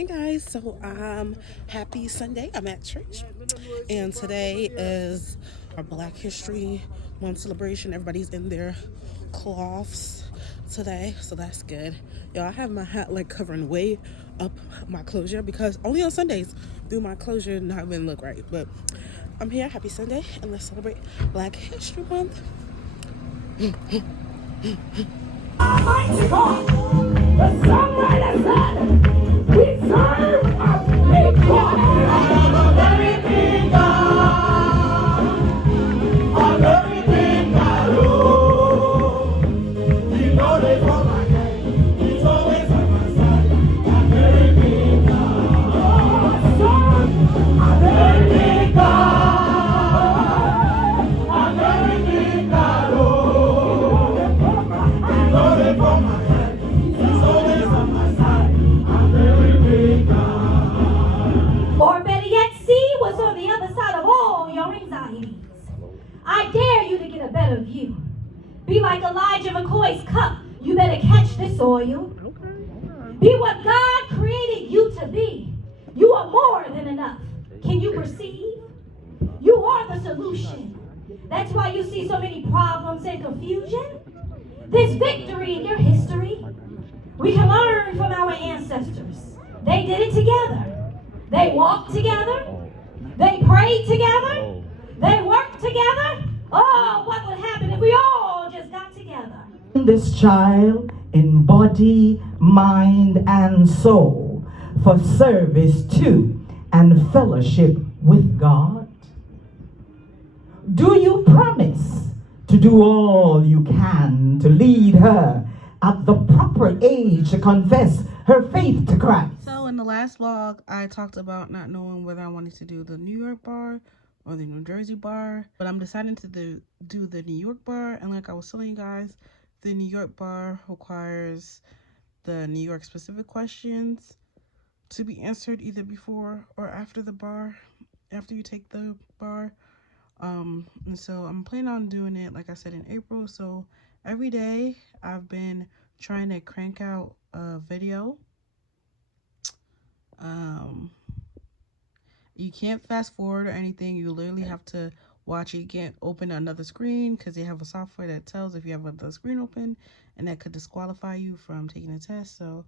Hey guys, so happy Sunday. I'm at church, and today is our Black History Month celebration. Everybody's in their cloths today, so that's good. Yo, I have my hat like covering way up my closure because only on Sundays do my closure not even look right. But I'm here. Happy Sunday, and let's celebrate Black History Month. Almighty God, the songwriter said, we serve a big God. A very big God. A very big God. Oh, he knows it for my head. He's always on my side. A very big God. Oh, son, a very big God. A very big God. Oh, he knows it for my head. He's always on my side. A very big God. Or better yet, see what's on the other side of all your anxieties. I dare you to get a better view. Be like Elijah McCoy's cup. You better catch this oil. Be what God created you to be. You are more than enough. Can you perceive? You are the solution. That's why you see so many problems and confusion. There's victory in your history. We can learn from our ancestors. They did it together. They walked together. They prayed together. They worked together. Oh, what would happen if we all just got together? This child in body, mind, and soul for service to and fellowship with God? Do you promise to do all you can to lead her at the proper age to confess her faith to Christ? So in the last vlog, I talked about not knowing whether I wanted to do the New York bar or the New Jersey bar, but I'm deciding to do the New York bar. And like I was telling you guys, the New York bar requires the New York specific questions to be answered either before or after the bar, after you take the bar. And so I'm planning on doing it, like I said, in April. So every day I've been trying to crank out a video. You can't fast forward or anything. You literally have to watch it. You can't open another screen because they have a software that tells if you have another screen open, and that could disqualify you from taking the test. So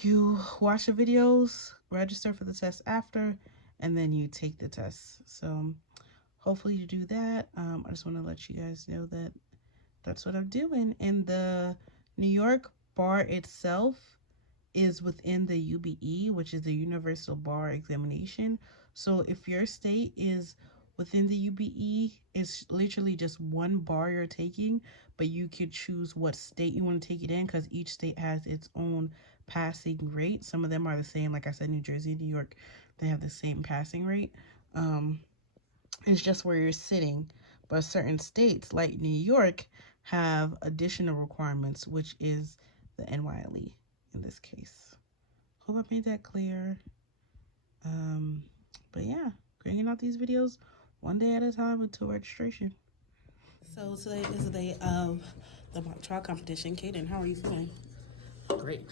you watch the videos, register for the test after, and then you take the test. So hopefully you do that. I just want to let you guys know that that's what I'm doing. And the New York bar itself is within the UBE, which is the Universal Bar Examination. So if your state is within the UBE, it's literally just one bar you're taking, but you could choose what state you want to take it in because each state has its own passing rate. Some of them are the same. Like I said, New Jersey and New York, they have the same passing rate. It's just where you're sitting. But certain states like New York have additional requirements, which is the NYLE in this case. Hope I made that clear. But yeah, cranking out these videos one day at a time until registration. So today is the day of the mock trial competition. Kaden, how are you feeling? Great.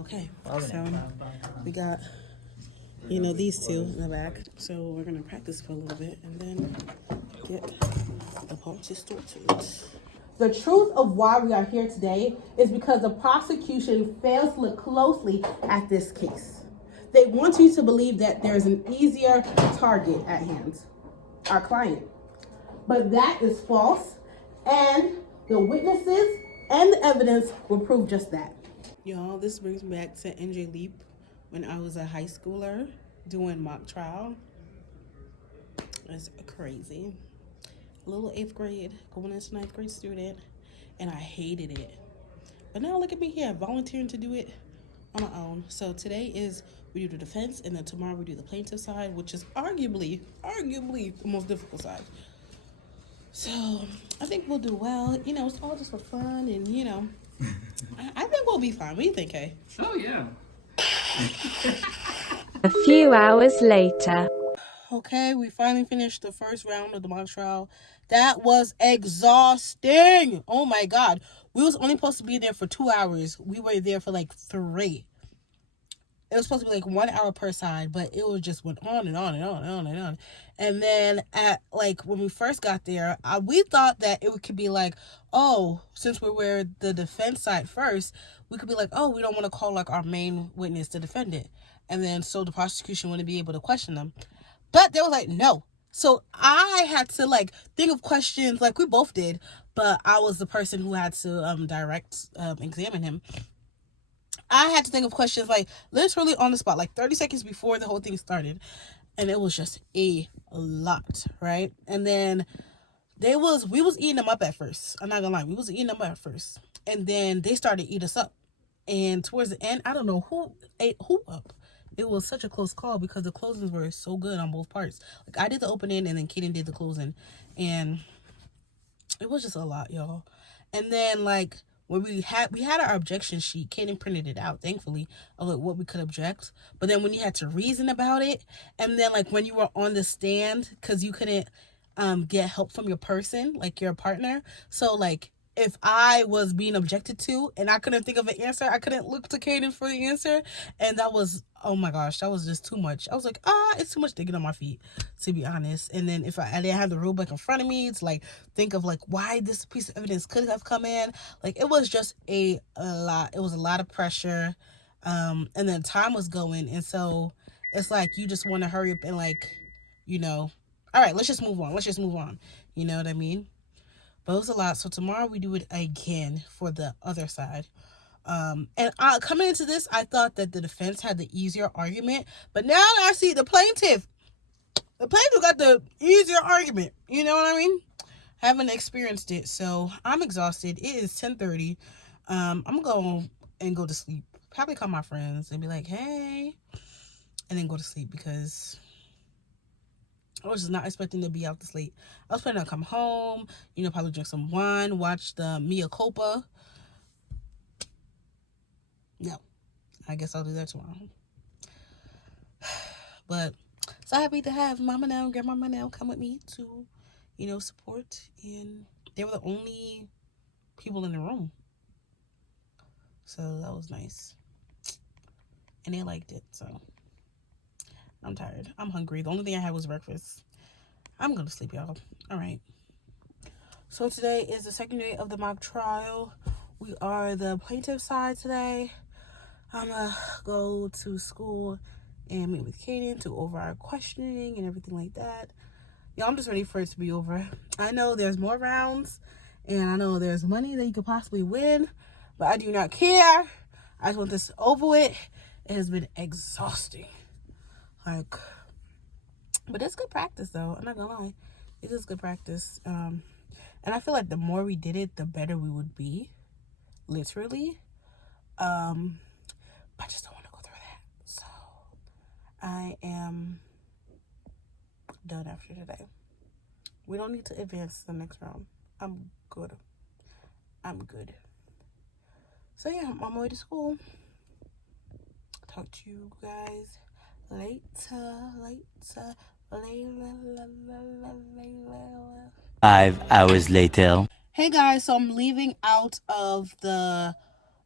Okay, so we got, you know, these two in the back. So we're gonna practice for a little bit and then get the party started. The truth of why we are here today is because the prosecution fails to look closely at this case. They want you to believe that there's an easier target at hand, our client. But that is false, and the witnesses and the evidence will prove just that. Y'all, this brings me back to NJ Leap when I was a high schooler doing mock trial. It's crazy. Little 8th grade, going into 9th grade student, and I hated it. But now look at me here, volunteering to do it on my own. So today is we do the defense, and then tomorrow we do the plaintiff side, which is arguably the most difficult side. So I think we'll do well. You know, it's all just for fun, and you know, I think we'll be fine. What do you think, Kay? Oh, yeah. A few hours later. Okay, we finally finished the first round of the mock trial. That was exhausting. Oh my God. We was only supposed to be there for 2 hours. We were there for like 3. it was supposed to be like 1 hour per side, but it was just went on and on and on and on and on. And then at like when we first got there, we thought that it could be like, oh, since we were the defense side first, we could be like, oh, we don't want to call like our main witness to defend it, and then so the prosecution wouldn't be able to question them. But they were like, no. So I had to like think of questions, like we both did, but I was the person who had to direct examine him. I had to think of questions like literally on the spot, like 30 seconds before the whole thing started. And it was just a lot, right? And then we was eating them up at first. I'm not gonna lie, we was eating them up at first. And then they started to eat us up. And towards the end, I don't know who ate who up. It was such a close call because the closings were so good on both parts. Like I did the opening and then Kaden did the closing. And it was just a lot, y'all. And then like when we had our objection sheet, Kaden printed it out, thankfully, of like what we could object. But then when you had to reason about it, and then like when you were on the stand, because you couldn't get help from your person, like your partner. So like if I was being objected to and I couldn't think of an answer, I couldn't look to Kaden for the answer. And that was, oh my gosh, that was just too much. I was like, it's too much to get on my feet, to be honest. And then if I didn't have the rule book in front of me to like think of like why this piece of evidence could have come in, like it was just a lot. It was a lot of pressure. And then time was going. And so it's like you just want to hurry up and like, all right, let's just move on. You know what I mean? But it was a lot. So tomorrow we do it again for the other side. And coming into this, I thought that the defense had the easier argument. But now I see the plaintiff got the easier argument. You know what I mean? Haven't experienced it. So I'm exhausted. It is 10:30. I'm going to go to sleep. Probably call my friends and be like, hey. And then go to sleep because I was just not expecting to be out this late. I was planning on come home, probably drink some wine, watch the Mea Culpa. No, I guess I'll do that tomorrow. But so happy to have Mama Nell and Grandmama Nell come with me to, support. And they were the only people in the room. So that was nice. And they liked it, so I'm tired. I'm hungry. The only thing I had was breakfast. I'm going to sleep, y'all. All right. So today is the second day of the mock trial. We are the plaintiff side today. I'm going to go to school and meet with Kaden to go over our questioning and everything like that. Y'all, I'm just ready for it to be over. I know there's more rounds, and I know there's money that you could possibly win, but I do not care. I just want this over with. It has been exhausting. But it's good practice though. I'm not gonna lie, it is good practice. And I feel like the more we did it, the better we would be, literally. But I just don't want to go through that. So I am done after today. We don't need to advance to the next round. I'm good. So yeah, I'm on my way to school. Talk to you guys later. 5 hours later. Hey guys, so I'm leaving out of the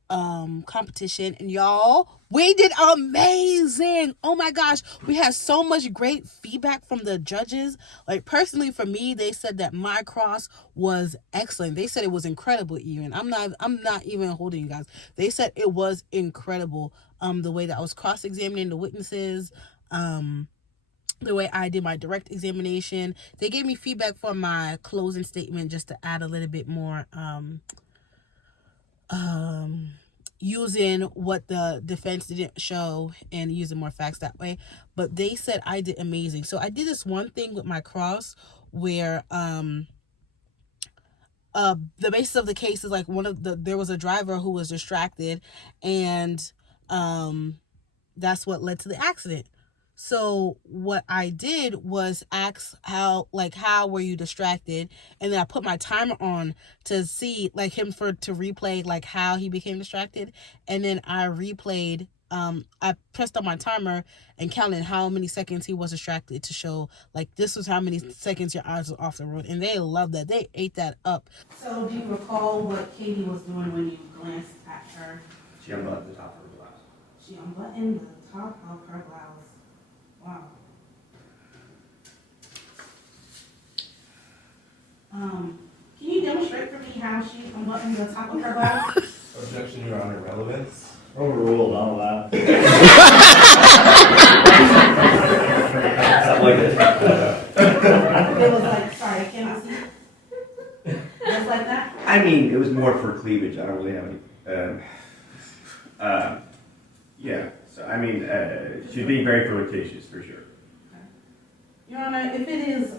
competition, and y'all, we did amazing. Oh my gosh, we had so much great feedback from the judges. Like personally for me, they said that my cross was excellent. They said it was incredible. Even I'm not even holding you guys. They said it was incredible. The way that I was cross-examining the witnesses, the way I did my direct examination. They gave me feedback for my closing statement just to add a little bit more using what the defense didn't show and using more facts that way. But they said I did amazing. So I did this one thing with my cross where the basis of the case is like there was a driver who was distracted, and that's what led to the accident. So what I did was ask how were you distracted? And then I put my timer on to see like him to replay like how he became distracted. And then I replayed, I pressed on my timer and counted how many seconds he was distracted to show like this was how many seconds your eyes were off the road. And they loved that. They ate that up. So do you recall what Katie was doing when you glanced at her? She unbuttoned the top of her blouse. She unbuttoned the top of her blouse. Wow. Can you demonstrate for me how she unbuttoned the top of her blouse? Objection, Your Honor, relevance. Overruled, all that. Something like that. It was like, sorry, can I see? Just like that? I mean, it was more for cleavage. I don't really have any. Yeah. So I mean, she's being very flirtatious for sure. Your Honor, if it is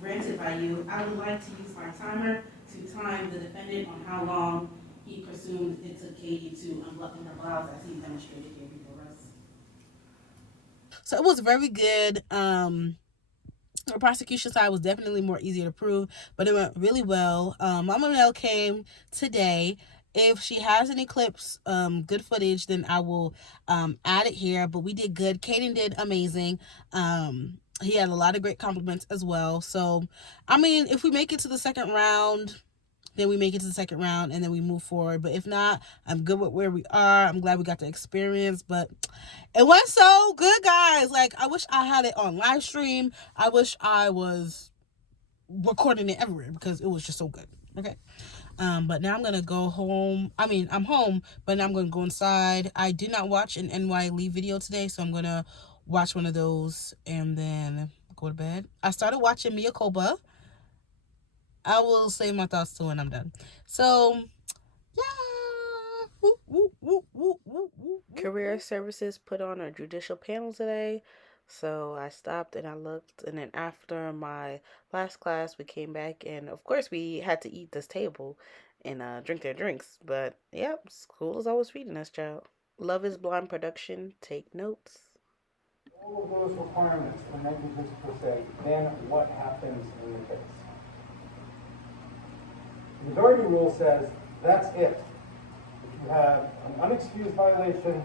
granted by you, I would like to use my timer to time the defendant on how long he presumed it took Katie to unbutton her blouse as he demonstrated here before us. So it was very good. The prosecution side was definitely more easier to prove, but it went really well. Mama Nell came today. If she has any clips, good footage, then I will add it here. But we did good. Kaden did amazing. He had a lot of great compliments as well. So, I mean, if we make it to the second round, then we make it to the second round and then we move forward. But if not, I'm good with where we are. I'm glad we got the experience. But it went so good, guys. Like, I wish I had it on live stream. I wish I was recording it everywhere because it was just so good. Okay. But now I'm going to go home. I mean, I'm home, but now I'm going to go inside. I did not watch an NY Lee video today, so I'm going to watch one of those and then go to bed. I started watching Mia Koba. I will say my thoughts too when I'm done. So, yeah. Woo, woo, woo, woo, woo, woo. Career Services put on a judicial panel today. So I stopped and I looked, and then after my last class, we came back, and of course we had to eat this table and drink their drinks. But yep, school is always feeding us, child. Love is Blind production. Take notes. All of those requirements for negligence per se, then what happens in the case? The majority rule says that's it. If you have an unexcused violation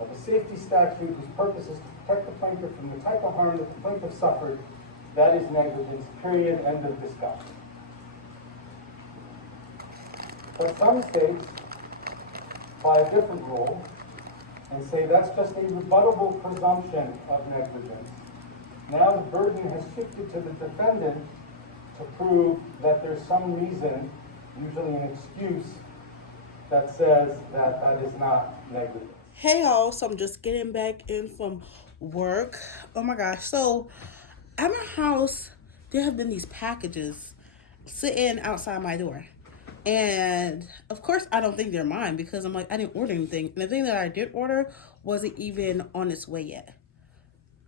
of a safety statute whose purpose is to protect the plaintiff from the type of harm that the plaintiff suffered, that is negligence, period, end of discussion. But some states apply a different rule and say that's just a rebuttable presumption of negligence. Now the burden has shifted to the defendant to prove that there's some reason, usually an excuse, that says that that is not negligence. Hey y'all, so I'm just getting back in from work. Oh my gosh, so at my house, there have been these packages sitting outside my door. And of course, I don't think they're mine because I'm like, I didn't order anything. And the thing that I did order wasn't even on its way yet.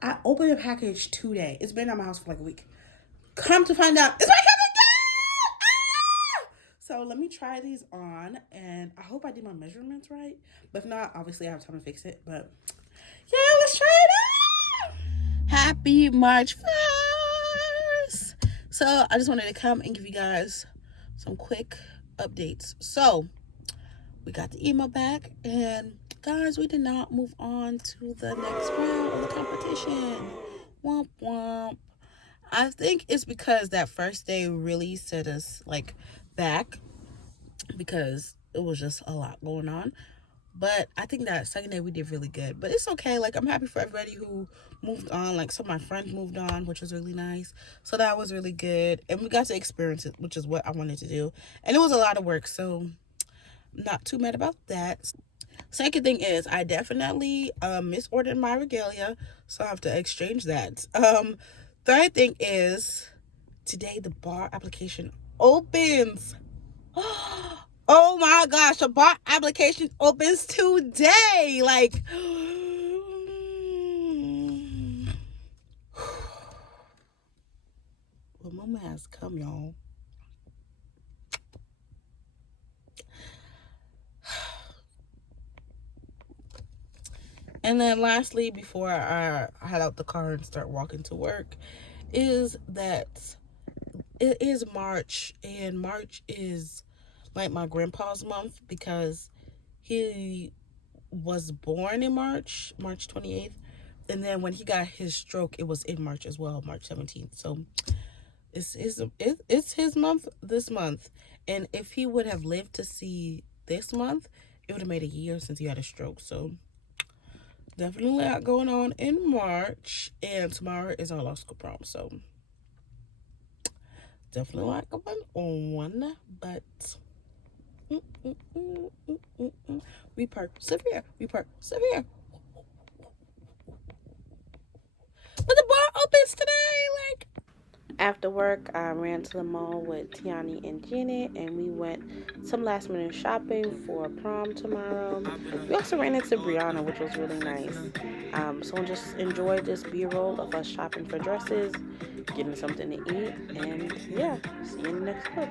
I opened a package today. It's been at my house for like a week. Come to find out, it's my coming down! Ah! So let me try these on, and I hope I did my measurements right. But if not, obviously I have time to fix it. But yeah, let's try it out! Happy March 1st! So I just wanted to come and give you guys some quick updates. So we got the email back, and guys, we did not move on to the next round of the competition. Womp womp. I think it's because that first day really set us like back because it was just a lot going on. But I think that second day we did really good. But it's okay. Like, I'm happy for everybody who moved on. Like, some of my friends moved on, which was really nice. So that was really good. And we got to experience it, which is what I wanted to do. And it was a lot of work. So not too mad about that. Second thing is, I definitely misordered my regalia. So I have to exchange that. Third thing is, today the bar application opens. Oh my gosh, the bar application opens today. Like, the moment has come, y'all. And then lastly, before I head out the car and start walking to work, is that it is March, and March is like my grandpa's month because he was born in March 28th, and then when he got his stroke, it was in March as well, March 17th. So it's his month this month, and if he would have lived to see this month, it would have made a year since he had a stroke. So definitely a lot going on in March, and tomorrow is our law school prom, so definitely a lot going on, but we persevere. But the bar opens today, like. After work, I ran to the mall with Tiani and Janet, and we went some last minute shopping for prom tomorrow. We also ran into Brianna, which was really nice. So just enjoy this B-roll of us shopping for dresses, getting something to eat, and yeah, see you in the next clip.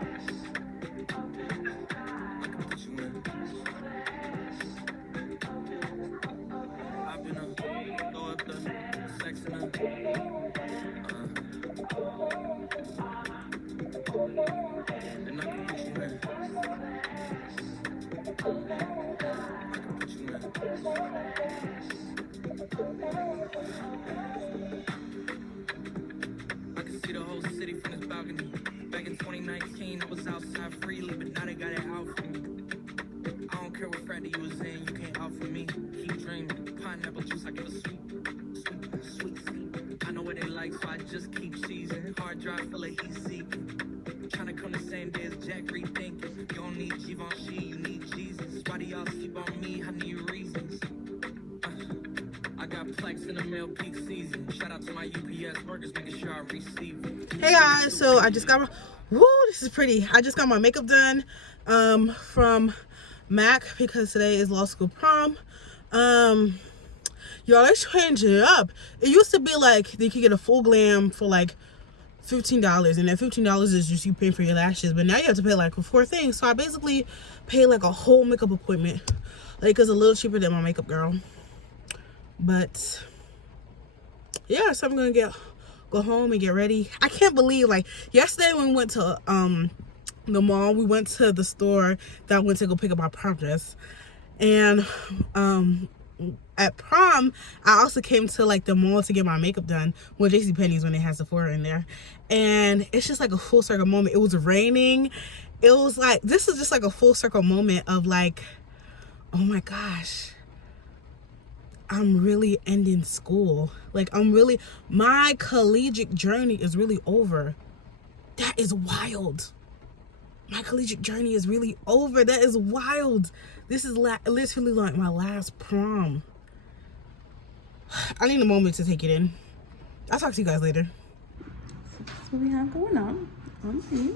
I can see the whole city from this balcony. Back in 2019, I was outside freely, but now they got it out for me. I don't care what frat you was in, you can't out for me. Keep dreaming, pineapple juice, I give a sweet. I know what they like, so I just keep cheesing. Hard drive full of heat seeking. Trying to come the same day as Jack rethinking. You don't need Givenchy, you need Jesus. Why do y'all sleep on me? I need reasons. I got plex in the mail peak season. Shout out to my UPS workers, making sure I receive it. Hey guys, so I just got my, this is pretty. I just got my makeup done from MAC because today is law school prom. Y'all, let's change it up. It used to be like they could get a full glam for like $15, and that $15 is just you paying for your lashes, but now you have to pay like for 4 things. So I basically paid like a whole makeup appointment. Like it's a little cheaper than my makeup girl. But yeah, so I'm gonna go home and get ready. I can't believe, like, yesterday when we went to the mall, we went to the store that I went to go pick up my prom dress, and at prom I also came to like the mall to get my makeup done. Well, JCPenney's when it has Sephora in there, and it's just like a full circle moment. It was raining. It was like, this is just like a full circle moment of like, oh my gosh, I'm really ending school. Like, my collegiate journey is really over. That is wild. My collegiate journey is really over. That is wild. This is literally like my last prom. I need a moment to take it in. I'll talk to you guys later. So that's what we have going on scene.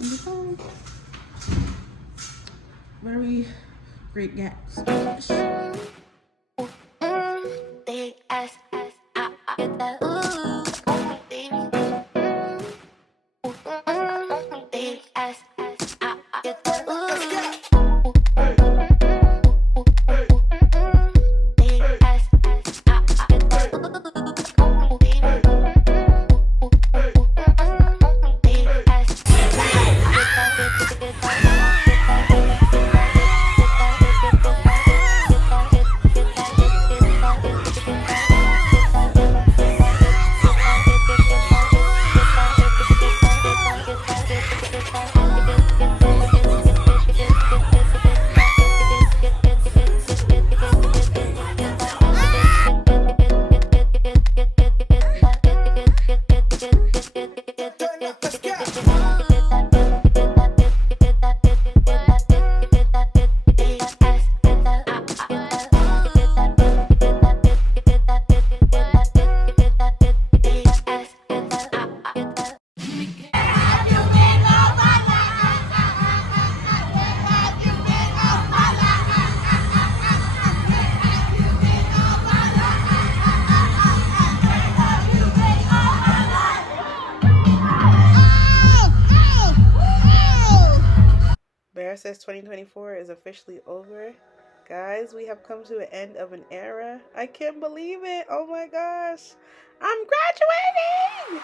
In the prom. Very great gaps. Bear says 2024 is officially over. Guys, we have come to an end of an era. I can't believe it. Oh my gosh. I'm graduating!